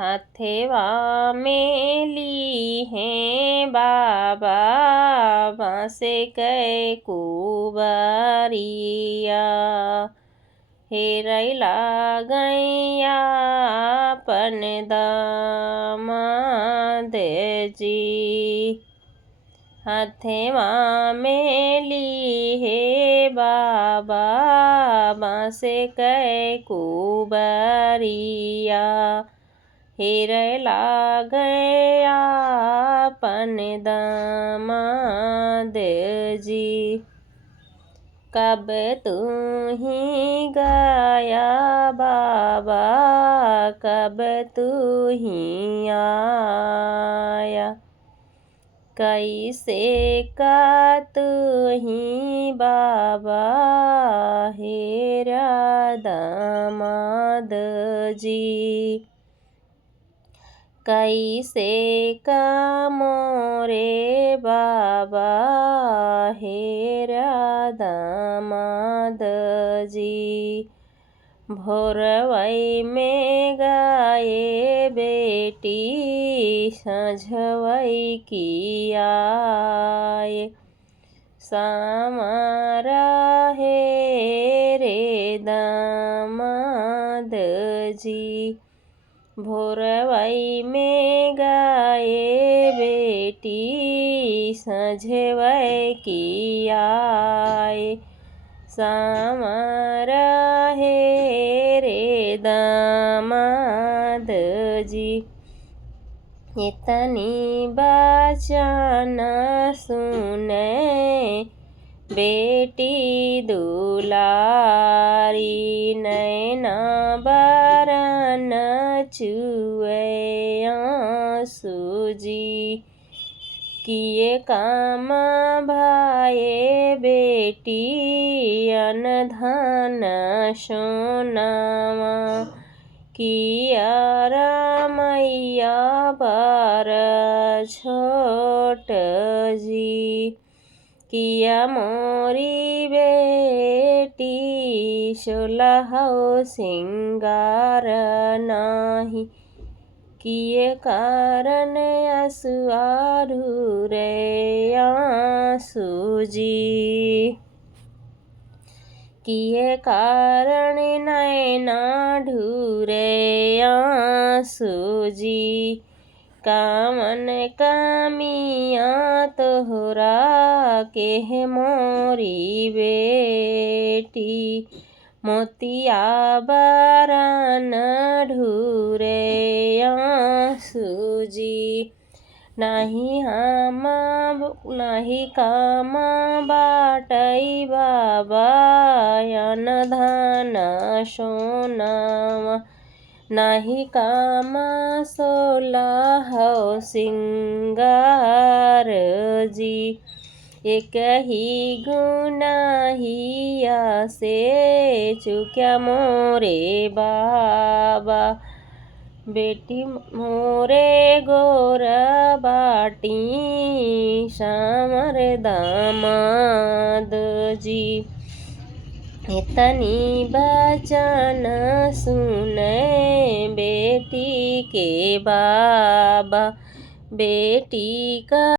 हथवा में ली है बाबा बाँस कै कुबरिया। हेरैला गैया अपन दामाद जी। हथवा में ली है बाबा बाँस कै कुबरिया। हेरैला गैया अपन दामाद जी। कब तू ही गया बाबा कब तू ही आया। कैसे का तू ही बाबा हेरा दामाद जी। कैसे का मोरे बाबा हेरा दामाद जी। भोरवै में गाए बेटी संझवै की आए। सामरा है रे दामाद जी। भोरवै में गाए बेटी संझवै की आए। सामरा है रे दामाद जी। इतनी बचन सुने बेटी दुलारी। नैना बरन चुए आँसू जी। किए काम भाए बेटी अनधन सोनावा। किया रामैया पर छोट जी। किया मोरी बेटी सोलहौ सिंगार नाही। किए कारण आँसुआ ढूरे आँसू जी। किए कारण नैना ढूरे आँसू जी। कामन कामिया तोहरा के मोरी बेटी। मोतिया बरन ढूरे आँसू जी। नाही काम बाटै बाबा अनधन सोनावा। नाही काम सोलहौ सिंगार जी। एक ही गुनाहिया से चुक्या मोरे बाबा। बेटी मोरे गोर बाटी सामर दामाद जी। इतनी बचन सुने बेटी के बाबा। बेटी का